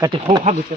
Kati ko ha gitu.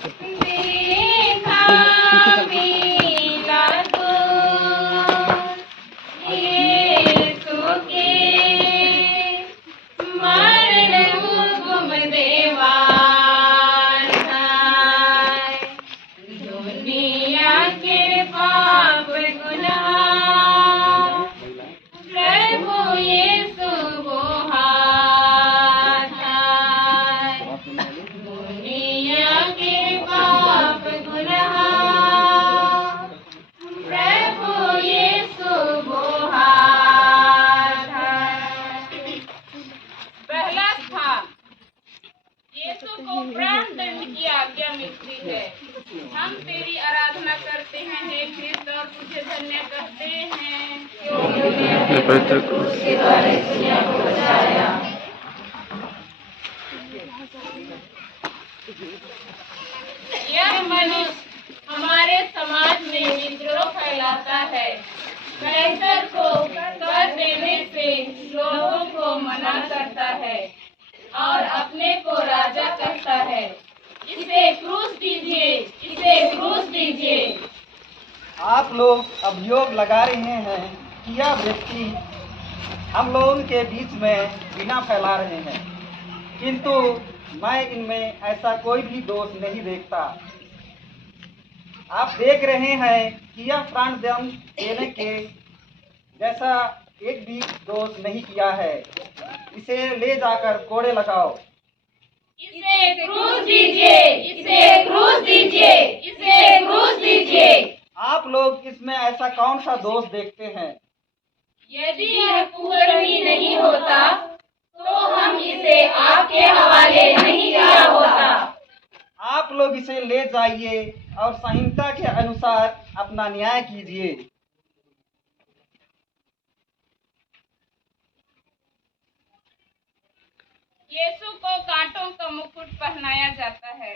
प्राणदंड की आज्ञा मिलती है। हम तेरी आराधना करते हैं हे कृष्ण और तुझे धन्य करते हैं यह मनुष्य हमारे समाज में विद्रोह फैलाता है। कैसर को कर देने से लोगों को मना करता है और अपने को राजा कहता है। इसे क्रूस दीजिए, इसे क्रूस दीजिए। आप लोग अभियोग लगा रहे हैं कि यह व्यक्ति हम लोगों के बीच में बिना फैला रहे हैं, किंतु मैं इनमें ऐसा कोई भी दोष नहीं देखता। आप देख रहे हैं कि यह प्राणदंड देने के जैसा एक भी दोष नहीं किया है। इसे ले जाकर कोड़े लगाओ। इसे क्रूस दीजिए, इसे क्रूस दीजिए, इसे क्रूस दीजिए। आप लोग इसमें ऐसा कौन सा दोष देखते हैं? यदि यह कुकर्मी नहीं होता तो हम इसे आपके हवाले नहीं किया होता। आप लोग इसे ले जाइए और संहिता के अनुसार अपना न्याय कीजिए। यीशु को कांटों का मुकुट पहनाया जाता है।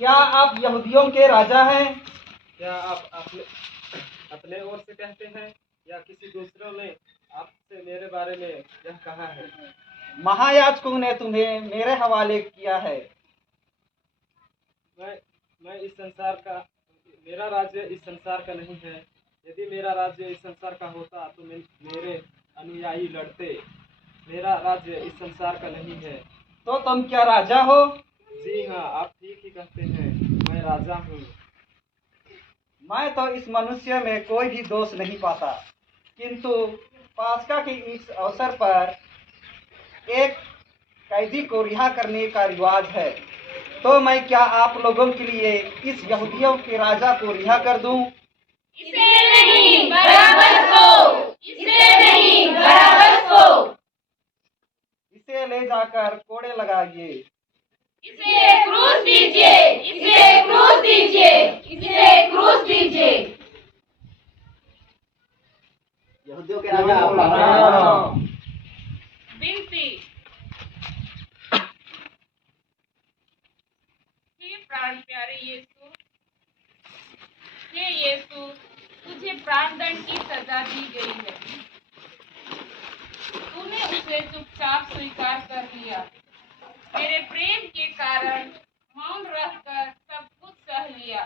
क्या आप यहूदियों के राजा हैं? क्या आप अपने ओर से कहते हैं या किसी दूसरों ने आपसे मेरे बारे में यह कहा है? महायाजकों ने तुम्हें मेरे हवाले किया है। मैं इस संसार का, मेरा राज्य इस संसार का नहीं है। यदि मेरा राज्य इस संसार का होता तो मेरे अनुयायी लड़ते। मेरा राज्य इस संसार का नहीं है। तो तुम क्या राजा हो? जी हाँ, आप ठीक ही कहते हैं, मैं राजा हूँ। मैं तो इस मनुष्य में कोई भी दोष नहीं पाता, किंतु पास्का के इस अवसर पर एक कैदी को रिहा करने का रिवाज है। तो मैं क्या आप लोगों के लिए इस यहूदियों के राजा को रिहा कर दूं? इसे नहीं, बराबर को। इसे नहीं, बराबर को। इसे ले जाकर कोड़े लगाइए। इसे क्रूस दीजिए, इसे क्रूस दीजिए, इसे क्रूस दीजिए। यहूदियों के राजा विनती। हे प्राण प्यारे यीशु, हे यीशु, तुझे प्राणदंड की सजा दी गई है। तूने उसे चुपचाप स्वीकार कर लिया। मेरे प्रेम के कारण मौन रहकर सब कुछ सह लिया।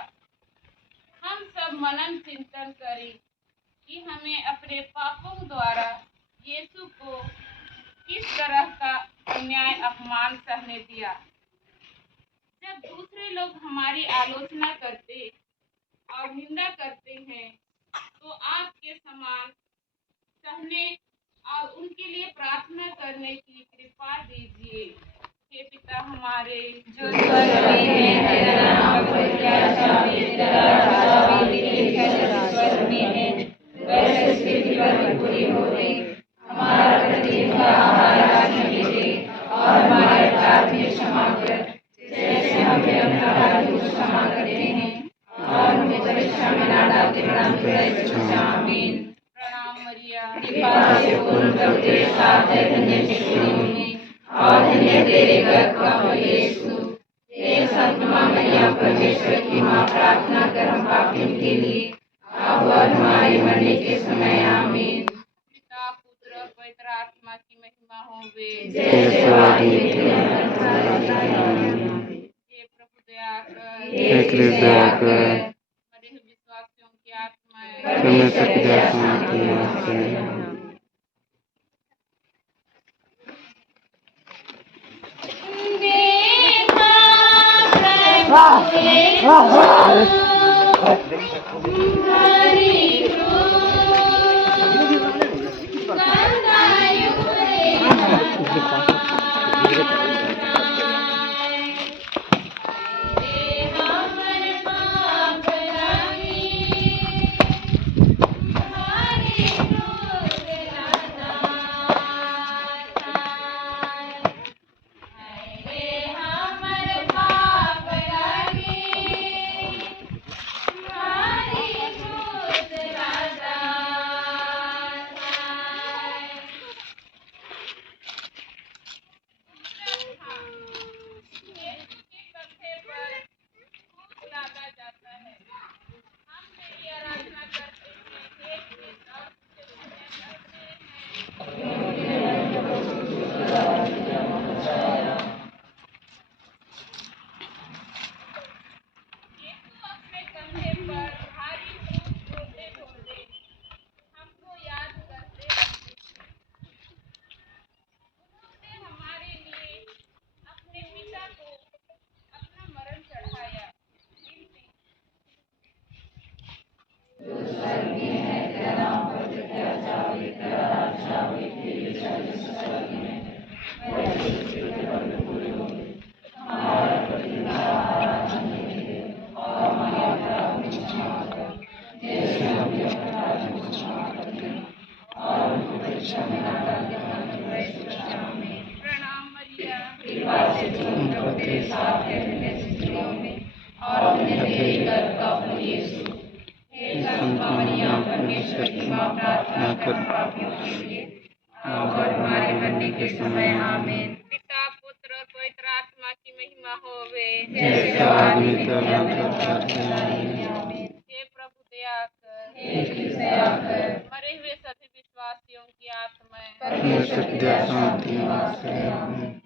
हम सब मनन चिंतन करें कि हमें अपने पापों द्वारा यीशु को किस तरह का अन्याय अपमान सहने दिया। जब दूसरे लोग हमारी आलोचना करते और निंदा करते हैं तो आपके समान सहने और उनके लिए प्रार्थना करने की कृपा दीजिए। हे पिता हमारे जो स्वर्ग में है, तेरा नाम पवित्र तेरा स्वर्ग में है, वैसे पृथ्वी पर भी पूरी हो दे। हमारा प्रतिदिन का आहार आज हमें दे और हमारे अपराध भी क्षमा कर जैसे हम भी अपने अपराधियों को क्षमा करते हैं, और हमें परीक्षा में ना डालते परंतु आमीन। प्रणाम मरिया, कृपा से पूर्ण प्रभु तेरे साथ है, धन्य है तू और धन्य तेरे गर्भ का फल यीशु। हे संत माँ मैया परमेश्वर की माँ, प्रार्थना कर हम पापियों के लिए, अब और हमारे मरने के समय, आमीन। पिता पुत्र और पवित्र आत्मा की महिमा होवे, जैसे आदि में थे, अब हे प्रभु दया कर, हे कृष्ण दया कर, मरे हुए विश्वासियों की आत्माएं परमेश्वर की दया शांति पाएं। पिता पुत्र और पवित्र आत्मा की महिमा होवे, जैसे आदि में हे प्रभु दया कर, हे कृष्ण दया कर, मरे हुए सभी विश्वासियों की आत्माएं परमेश्वर की दया शांति पाएं।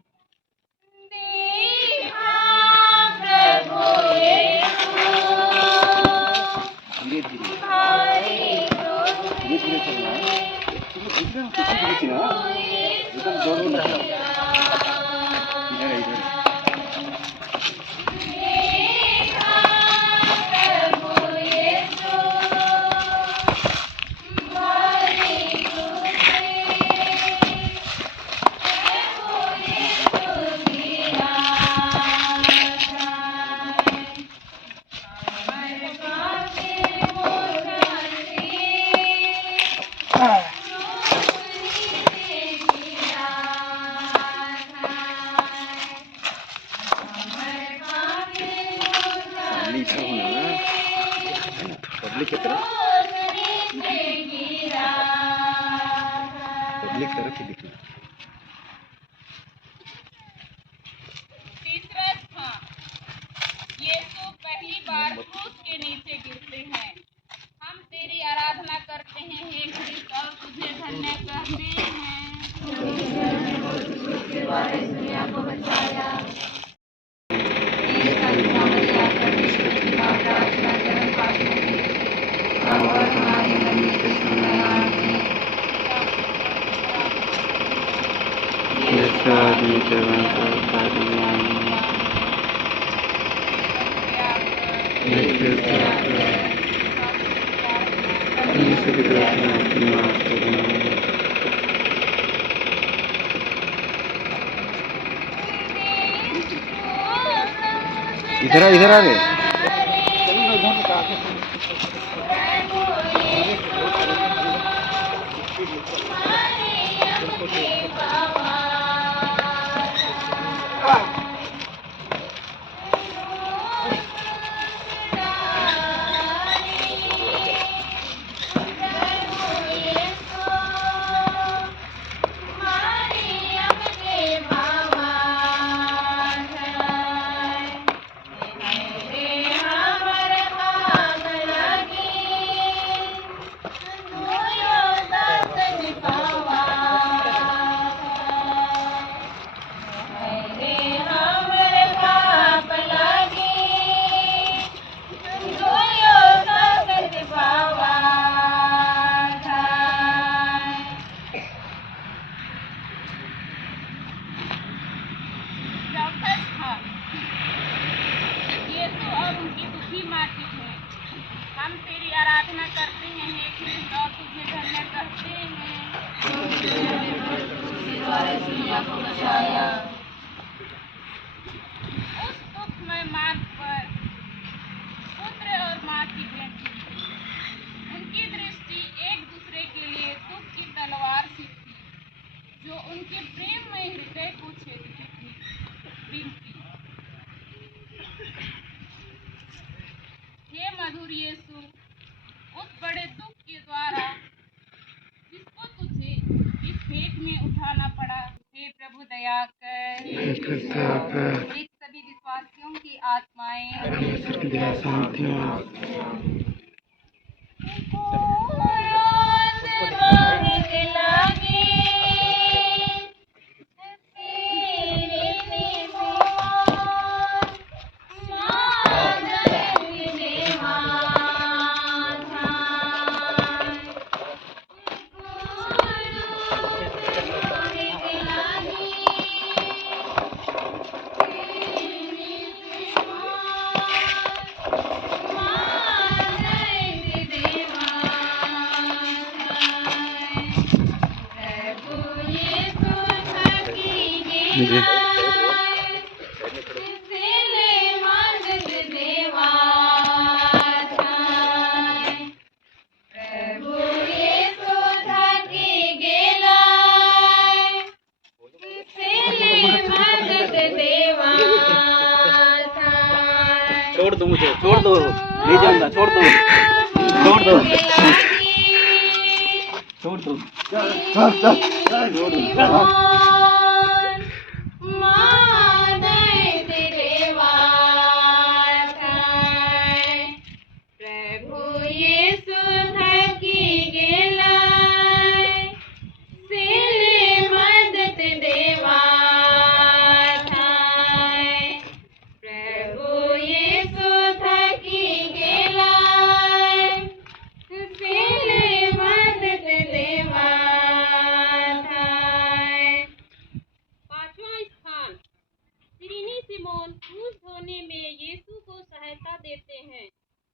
पब्लिक की तरफ ही दिखना। तीसरा स्थान, यीशु पहली बार क्रूस के नीचे गिरते हैं। हम तेरी आराधना करते हैं हे कृष्ण, और तुझे धन्य कहते इधर आ रे। हम तेरी आराधना करते हैं हे कृष्ण और तुझे धन्य कहते हैं। उस दुखमय मार्ग पर पुत्र और माँ की भेंट थी। उनकी दृष्टि एक दूसरे के लिए दुख की तलवार सी थी, जो उनके प्रेममय हृदय को छेदती थी। विनती। हे मधुर यीशु, उस बड़े दुख के द्वारा जिसको तुझे इस भेंट में उठाना पड़ा, हे प्रभु दया कर। एक सभी विश्वासियों की आत्माएं छोड़ दो मुझे, छोड़ दो, नहीं जाऊंगा, छोड़ दो, छोड़ दो, छोड़ दो, छोड़ दो। क्रूस होने में यीशु को सहायता देते हैं।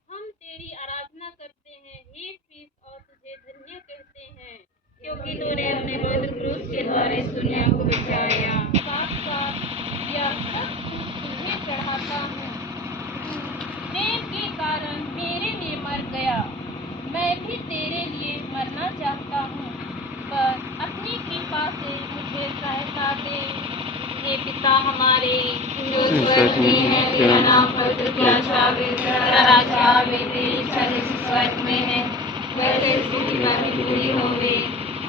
हम तेरी आराधना करते हैं हे ख्रीस्त और तुझे धन्य कहते हैं, क्योंकि तूने अपने पवित्र क्रूस के द्वारा इस दुनिया को बचाया। यह सब तुझे चढ़ाता हूँ। प्रेम के कारण मेरे लिए मर गया। मैं भी तेरे लिए मरना चाहता हूँ, पर अपनी कृपा से मुझे सहायता दे। हे पिता हमारे जो स्वर्ग में है, तेरा नाम पवित्र किया जावे, तेरा राज्य आवे, तेरी इच्छा जैसे स्वर्ग में है वैसे इस पृथ्वी पर भी पूरी होवे।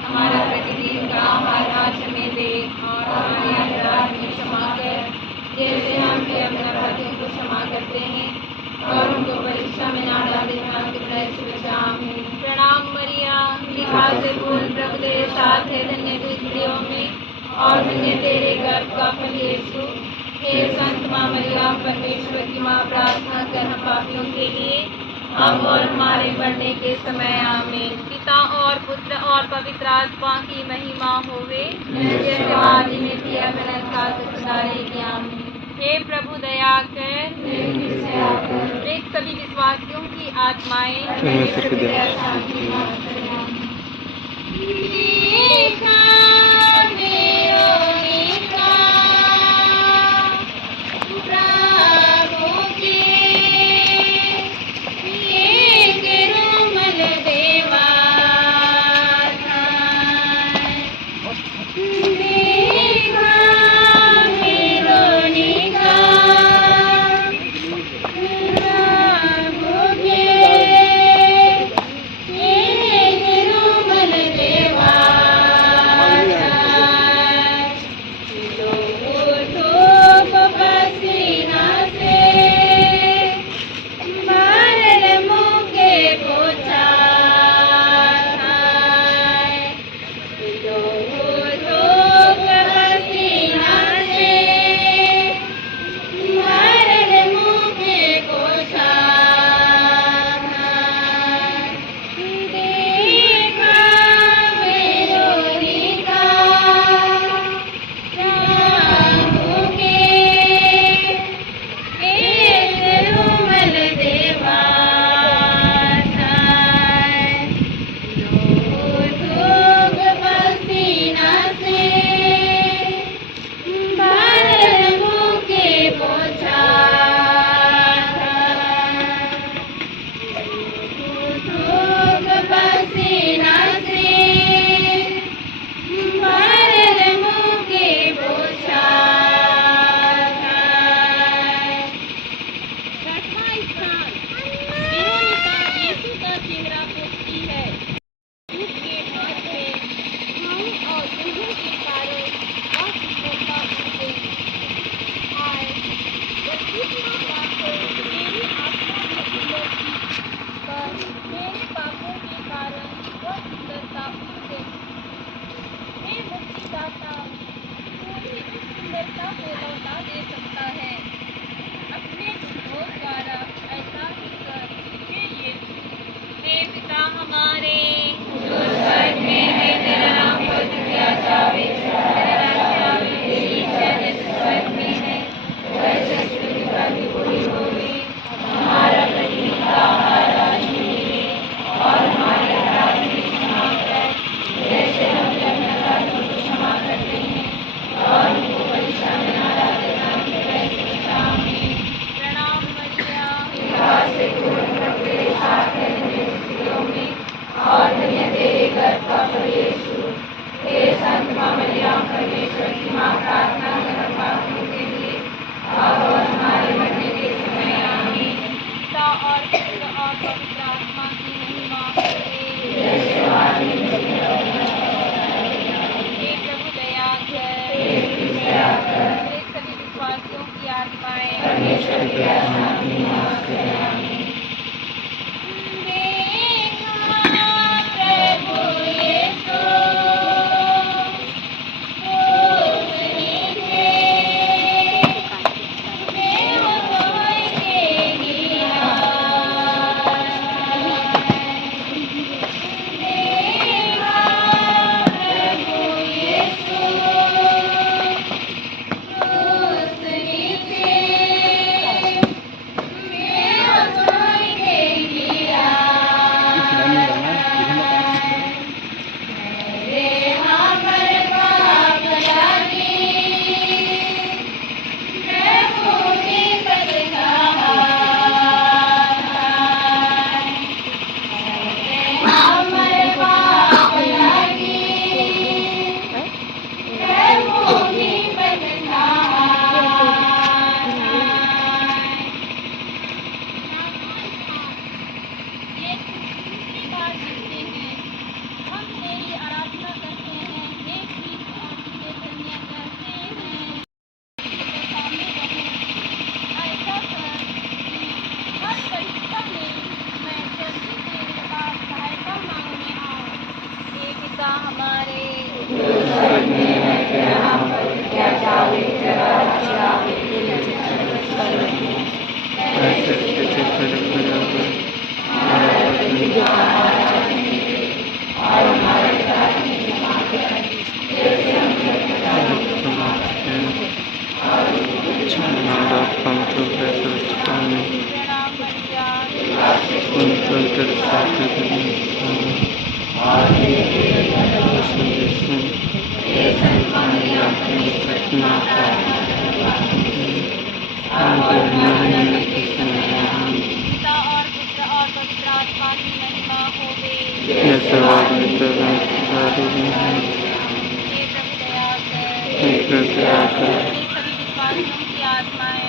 हमारा प्रतिदिन का आहार आज हमें दे, और हमारे अपराध में क्षमा कर, जैसे हम भी अपने अपराधियों को क्षमा करते हैं, और हमको परीक्षा में न डाले, परंतु बुराई से बचा हमें। प्रणाम मरिया, कृपा से पूर्ण प्रभु तेरे साथ है, धन्य तू स्त्रियों में और धन्य तेरे गर्भ का फल यीशु। हे संत माँ मरिया, परमेश्वर की माँ, प्रार्थना कर हम पापियों के लिए, अब और हमारे मरने के समय आमीन। पिता और पुत्र और पवित्र आत्मा की महिमा होवे, जैसे आदि में किया मिलन का सदा रहेगी आमीन। हे प्रभु दया कर, एक सभी विश्वासियों की आत्माएं प्रणाम मैया। पिता और पुत्र और पवित्र आत्मा की महिमा होवे। हे प्रभु दया कर। हे सभी विश्वासियों की आत्माएं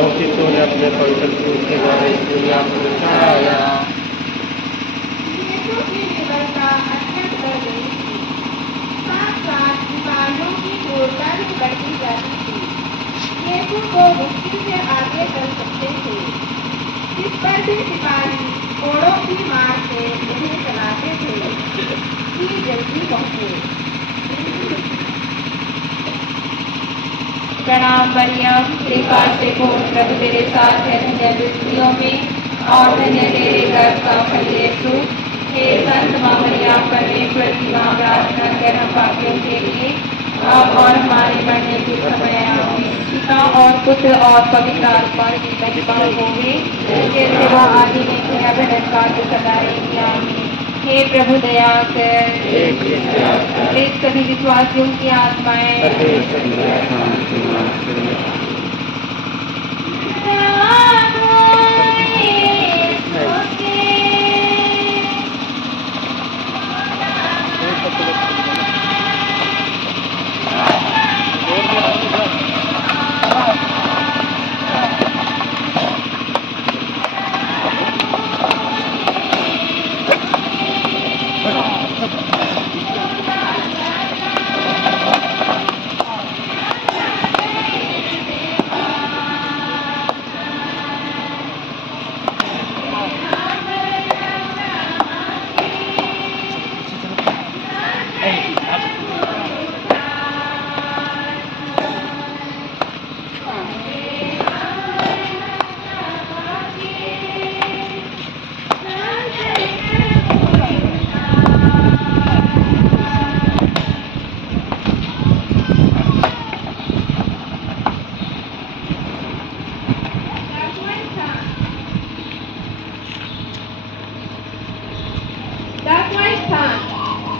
क्योंकि तूने अपने पवित्र दूत के द्वारा इस दुनिया को बचाया। यीशु की निर्बलता अत्यंत बढ़ गई थी। साथ-साथ बीमारियों की क्रूरता भी बढ़ती जाती थी। यीशु को मुश्किल से आगे चल सकते थे। इस पर भी सिपाही घोड़ों की मार से उन्हें चलाते थे कि जल्दी पहुंचे। प्रणाम मरियम, कृपा से पूर्ण, प्रभु तेरे साथ है, धन्य तू स्त्रियों में और धन्य तेरे गर्भ का फल यीशु। हे संत माँ मरियम, परमेश्वर की माँ, प्रार्थना कर हम पापियों के लिए अब और हमारे मरने के समय आमीन। पिता और पुत्र और पवित्र आत्मा की महिमा होवे, जैसे वह आदि में थे, अब का तो सदा रहेगी आमीन। हे प्रभु दया कर, प्रेत सभी विश्वासियों की आत्माएं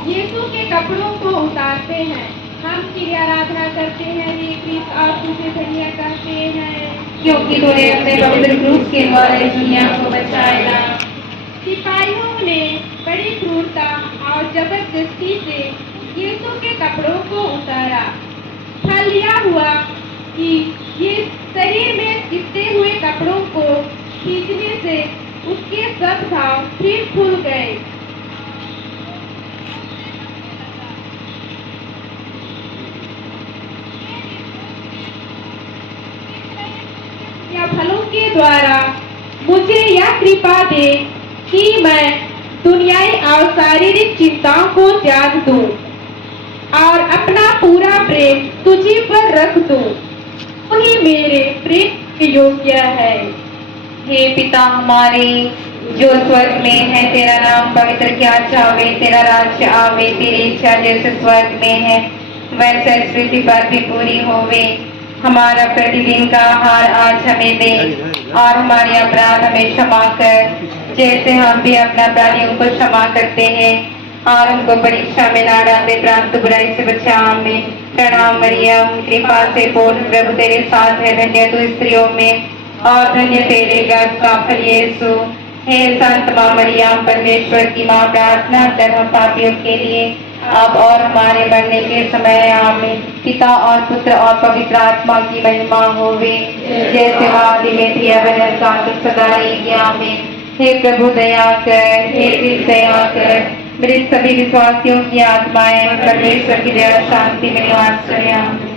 यीशु के कपड़ों को उतारते हैं। हम तेरी आराधना करते हैं, हे क्रिस्त, और तुझे धन्य करते हैं, क्योंकि तूने अपने पवित्र क्रूस के द्वारा इस दुनिया को बचाया। सिपाहियों ने बड़ी क्रूरता और जबरदस्ती से यीशु के कपड़ों को उतारा। फल यह हुआ कि ये शरीर में चिपटे हुए कपड़ों को खींचने से उसके सब घाव फिर खुल गए। या फलों के द्वारा मुझे यह कृपा दे कि मैं दुनियाई और शारीरिक चिंताओं को त्याग दूं और अपना पूरा प्रेम तुझी पर रख दूं। तू ही मेरे प्रेम के योग्य है। हे पिता हमारे जो स्वर्ग में है, तेरा नाम पवित्र किया जावे, तेरा राज्य आवे, तेरी इच्छा जैसे स्वर्ग में है वैसे इस पृथ्वी पर भी पूरी होवे। हमारा प्रतिदिन का आहार आज हमें दे और हमारे अपराध हमें क्षमा कर, जैसे हम भी अपने अपराधियों को क्षमा करते हैं, और हमको परीक्षा में ना डाले, प्राप्त बुराई से बचा हमें। प्रणाम मरियम, कृपा से पूर्ण, प्रभु तेरे साथ है, धन्य तू स्त्रियों में और धन्य तेरे गर्भ का फल यीशु। हे संत माँ मरियम, परमेश्वर की माँ, प्रार्थना कर हम पापियों के लिए अब और हमारे मरने के समय आमीन। पिता और पुत्र और पवित्र आत्मा की महिमा होवे, जैसे आदि में थी, अब सदा रहेगी आमीन। हे प्रभु दया कर, हे कृष्ण दया कर, मृत सभी विश्वासियों की आत्माएं परमेश्वर की दया शांति में निवास करें आमीन।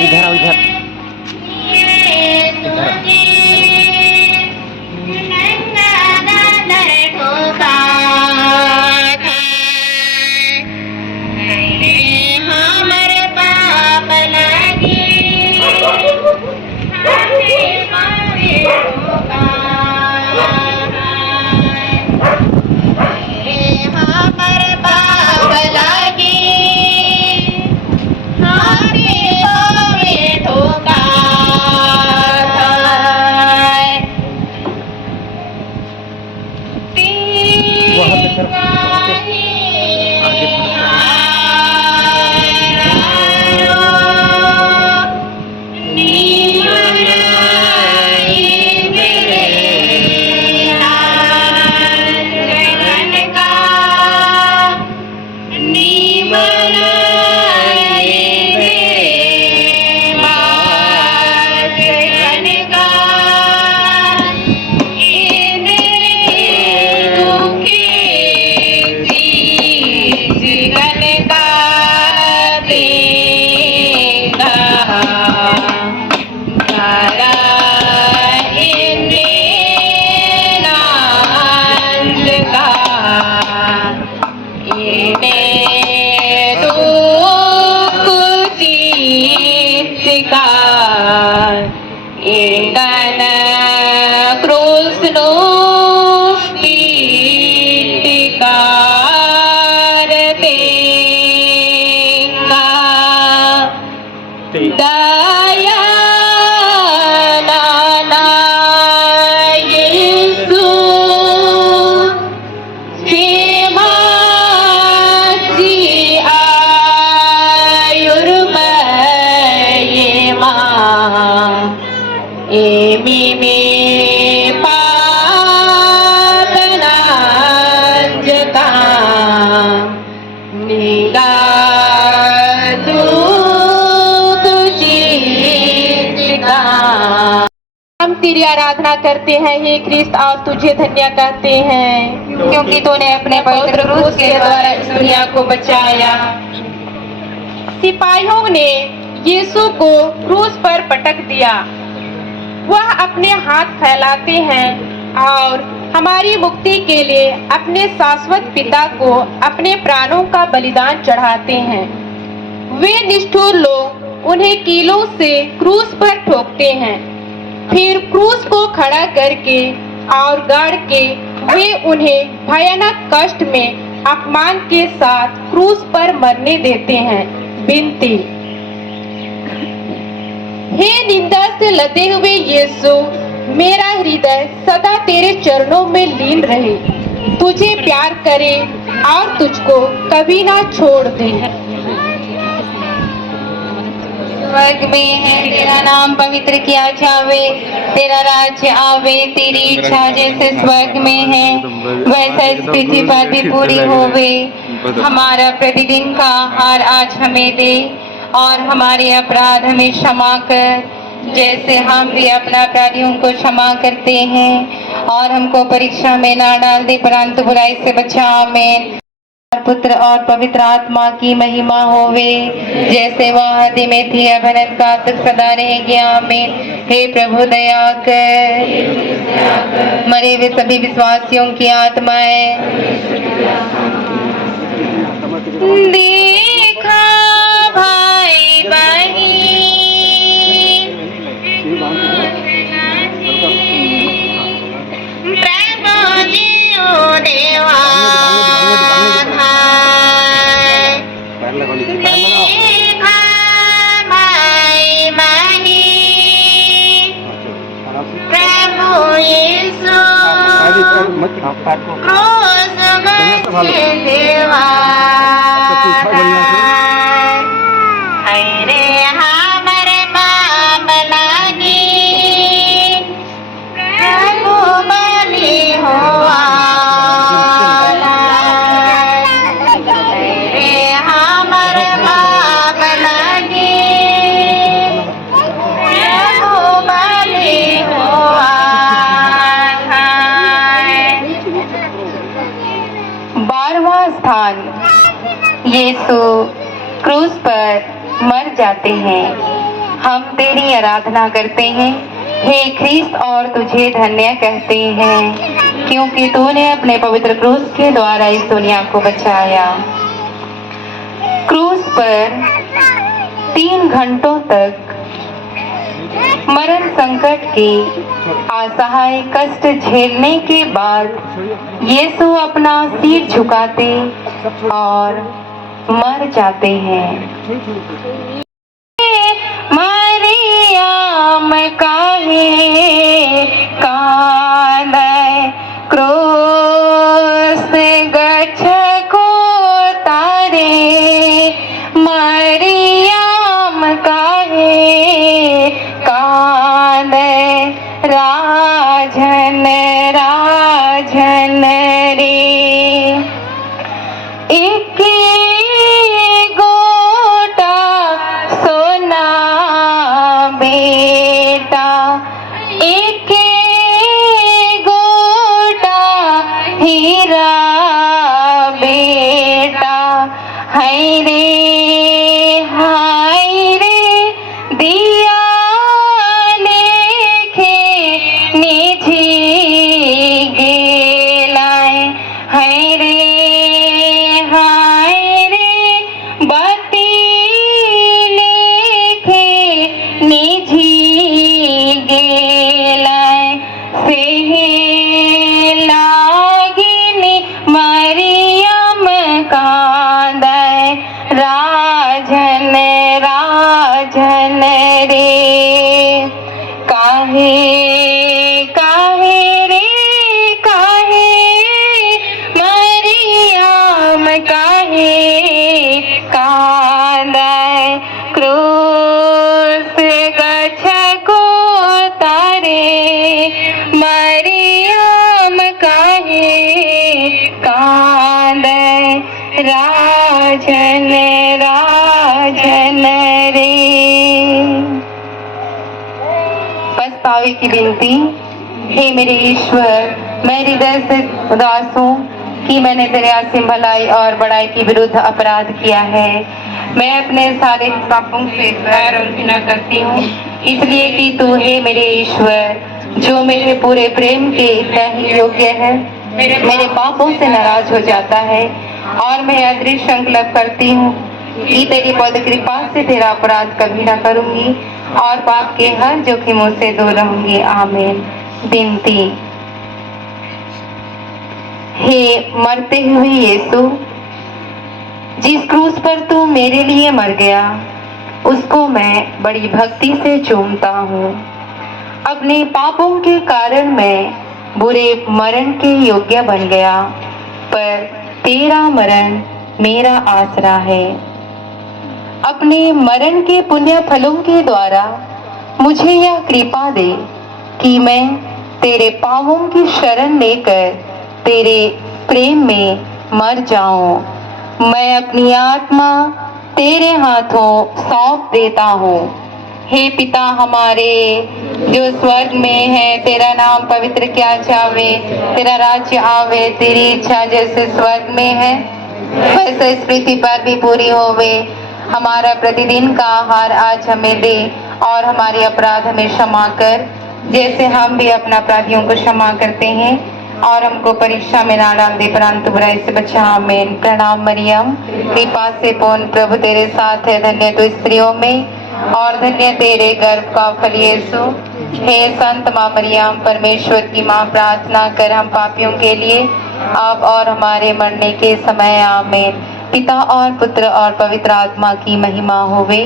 इधर आओ, इधर दया लाला यीशु सेमाची आयुर्मयमा एमी में पापनांजका निगा हम तेरी आराधना करते हैं हे क्रिस्त और तुझे धन्य कहते हैं क्योंकि तूने अपने पवित्र क्रूस के द्वारा इस दुनिया को बचाया। सिपाहियों ने यीशु को क्रूस पर पटक दिया। वह अपने हाथ फैलाते हैं और हमारी मुक्ति के लिए अपने शाश्वत पिता को अपने प्राणों का बलिदान चढ़ाते हैं। वे निष्ठुर लोग उन्हें कीलों से क्रूस पर ठोकते हैं, फिर क्रूस को खड़ा करके और गाड़ के वे उन्हें भयानक कष्ट में अपमान के साथ क्रूस पर मरने देते हैं। विनती, हे निंदा से लदे हुए यीशु, मेरा हृदय सदा तेरे चरणों में लीन रहे, तुझे प्यार करे और तुझको कभी ना छोड़ दे। स्वर्ग में है तेरा नाम पवित्र किया जावे, तेरा राज्य आवे, तेरी इच्छा जैसे स्वर्ग में है वैसा इस पृथ्वी पर भी पूरी होवे। हमारा प्रतिदिन का आहार आज हमें दे और हमारे अपराध हमें क्षमा कर जैसे हम भी अपना अपराधियों को क्षमा करते हैं, और हमको परीक्षा में ना डाल दे परंतु बुराई से बचा। आमीन। पुत्र और पवित्र आत्मा की महिमा होवे जैसे वह आदि में थी अब अनंत काल तक सदा रहेगी। आमीन। हे प्रभु दया कर, मरे हुए सभी विश्वासियों की आत्माएं देखा भाई बहन प्रभु जी ओ देवा यीशु क्रूस पर मर जाते हैं। हम तेरी आराधना करते हैं हे ख्रीस्त और तुझे धन्य कहते हैं क्योंकि तूने अपने पवित्र क्रूस के द्वारा इस दुनिया को बचाया। क्रूस पर 3 घंटों तक मरण संकट की असहाय कष्ट झेलने के बाद यीशु अपना सिर झुकाते और मर जाते हैं। मरियम काहे कांदे क्रूस गच्छ को तारे, मरियम काहे कांदे राजन राजन रे। एक दिया लेखे निधि राजन राजन रे काहे काहे रे काहे मरियम काहे कांदै क्रूस गछको तारे मरियम काहे कांदै राजन राजन रे। पछतावे की विनती। हे मेरे ईश्वर, मैं हृदय से उदास हूँ कि मैंने तेरे असीम भलाई और बड़ाई के विरुद्ध अपराध किया है। मैं अपने सारे पापों से बैर और घृणा करती हूँ, इसलिए कि तू है मेरे ईश्वर जो मेरे पूरे प्रेम के इतना ही योग्य है, मेरे पापों से नाराज हो जाता है और मैं अदृश्य संकल्प करती हूँ कि तेरी पद कृपा से तेरा अपराध कभी न करूंगी और पाप के हर जोखिमों से दूर रहूंगी। आमीन। विनती। हे मरते हुए यीशु, जिस क्रूस पर तू मेरे लिए मर गया, उसको मैं बड़ी भक्ति से चूमता हूँ। अपने पापों के कारण मैं बुरे मरण के योग्य बन गया, पर तेरा मरण मेरा आसरा है। अपने मरण के पुण्य फलों के द्वारा मुझे यह कृपा दे कि मैं तेरे पावों की शरण लेकर तेरे प्रेम में मर जाऊं। मैं अपनी आत्मा तेरे हाथों सौंप देता हूँ। हे पिता हमारे जो स्वर्ग में है, तेरा नाम पवित्र किया जावे, तेरा राज्य आवे, तेरी इच्छा जैसे स्वर्ग में है वैसे इस पृथ्वी पर भी पूरी होवे। हमारा प्रतिदिन का आहार आज हमें दे और हमारे अपराध हमें क्षमा कर, जैसे हम भी अपना अपराधियों को क्षमा करते हैं, और हमको परीक्षा में ना डाल दे परंतु बुराई से बचा। आमीन। प्रणाम मरियम, कृपा से पूर्ण प्रभु तेरे साथ है, धन्य तू स्त्रियों में और धन्य तेरे गर्भ का फल यीशु। हे संत माँ मरियम, परमेश्वर की माँ, प्रार्थना कर हम पापियों के लिए अब और हमारे मरने के समय। आमीन। पिता और पुत्र और पवित्र आत्मा की महिमा होवे,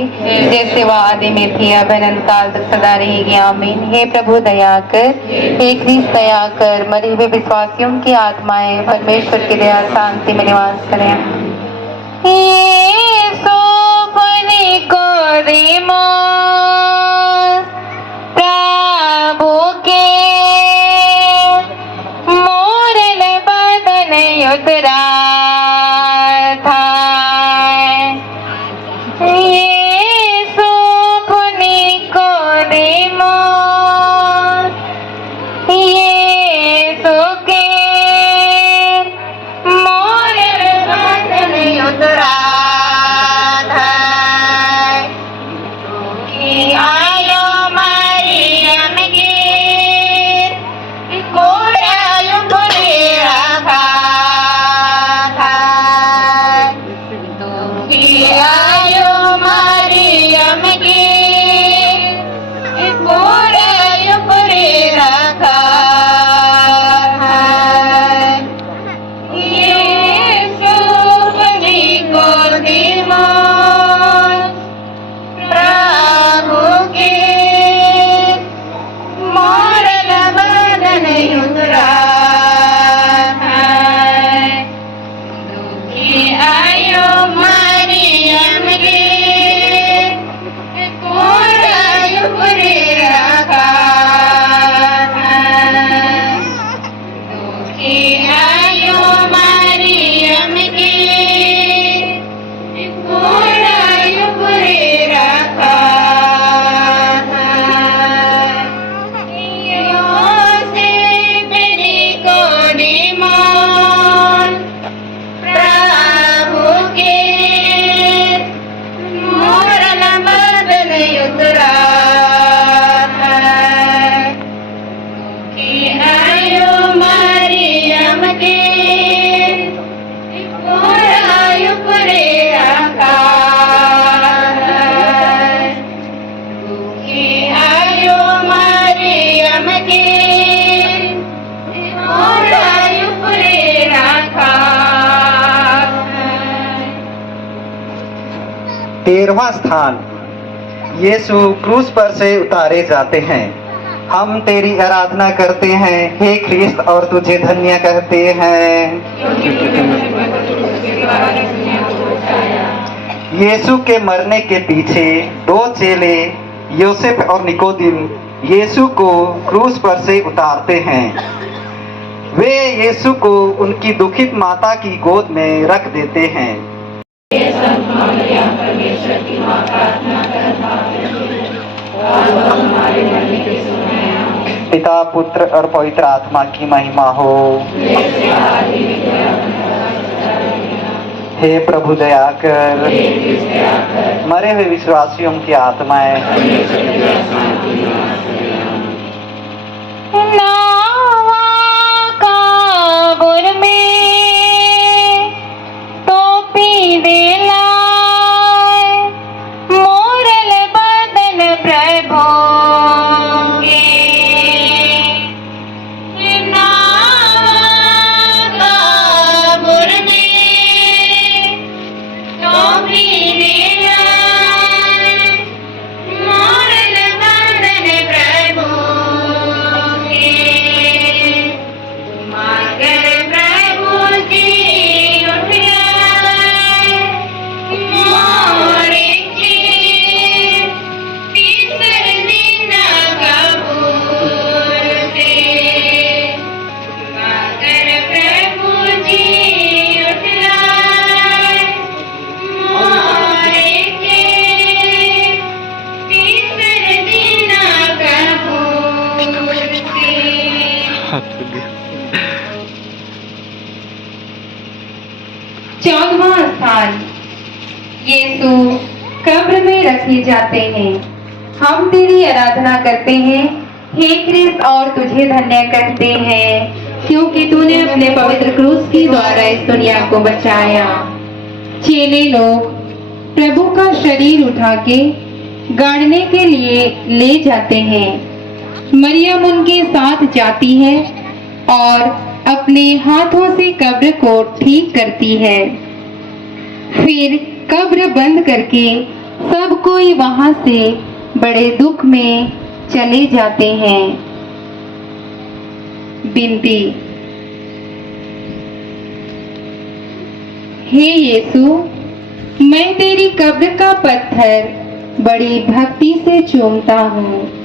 जैसे वह आदि में थी अब अनंत काल तक सदा रहेगी। आमीन। हे प्रभु दया कर, हे ख्रीस्त दया कर, मरे हुए विश्वासियों की आत्माएं परमेश्वर की दया शांति में निवास करें। यीशु निकोदेमुस प्रभु के मोरल बदन उतरा था। यीशु निकोदेमुस यीशु के मोरल बदन उतरा था। कि आयो मरियम के कोड़ल पुरे रखा था। कि आयो 13वां स्थान, यीशु क्रूस पर से उतारे जाते हैं। हम तेरी आराधना करते हैं हे ख्रिस्त और तुझे धन्य कहते हैं। यीशु के मरने के पीछे 2 चेले योसेफ और निकोदिम यीशु को क्रूस पर से उतारते हैं। वे यीशु को उनकी दुखित माता की गोद में रख देते हैं। पिता, पुत्र और पवित्र आत्मा की महिमा हो। हे प्रभु दया कर, मरे हुए विश्वासियों की आत्माएं काबुर में टोपी दिलाए, मोरल बदन प्रभु चौदहवां स्थान, यीशु कब्र में रखे जाते हैं। हम तेरी आराधना करते हैं हे ख्रिस्त और तुझे धन्य कहते हैं, क्योंकि तूने अपने पवित्र क्रूस के द्वारा इस दुनिया को बचाया। चेले लोग प्रभु का शरीर उठा के गाड़ने के लिए ले जाते हैं। मरियम उनके साथ जाती है और अपने हाथों से कब्र को ठीक करती है। फिर कब्र बंद करके सब कोई वहां से बड़े दुख में चले जाते हैं। विनती। हे यीशु, मैं तेरी कब्र का पत्थर बड़ी भक्ति से चूमता हूँ।